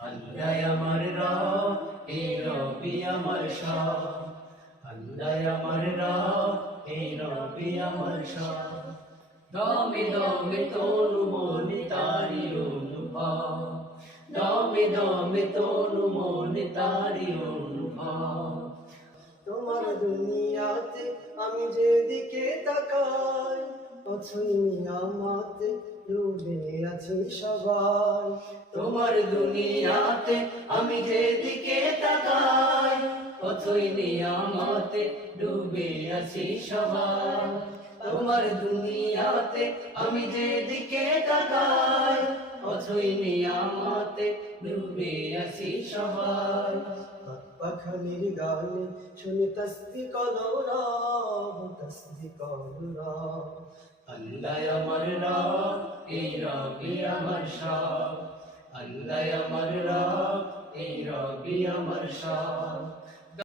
আল্লাহ আমার রব, এই রবি আমার সব। আল্লাহ আমার রব, এই রবি আমার সব। দমে দমে তনু মনে তারি অনুভব, দমে দমে তনু মনে তারি অনুভব। তোমার দুনিয়াতে আমি যেদিকে তাকাই, অথই নিয়ামতে ডুবে আছি সবাই। তোমার দুনিয়াতে আমি যেদিকে তাকাই, অথই নিয়ামতে ডুবে আছি সবাই। তোমার দুনিয়াতে আমি যেদিকে তাকাই, অথই নিয়ামতে ডুবে আছি সবাই। পাখালির গানে শুনি তসবি কদরাব, তসবি কদরাব। আল্লাহ আমার রব, এই রবি আমার সব। আল্লাহ আমার রব, এই রবি আমার সব।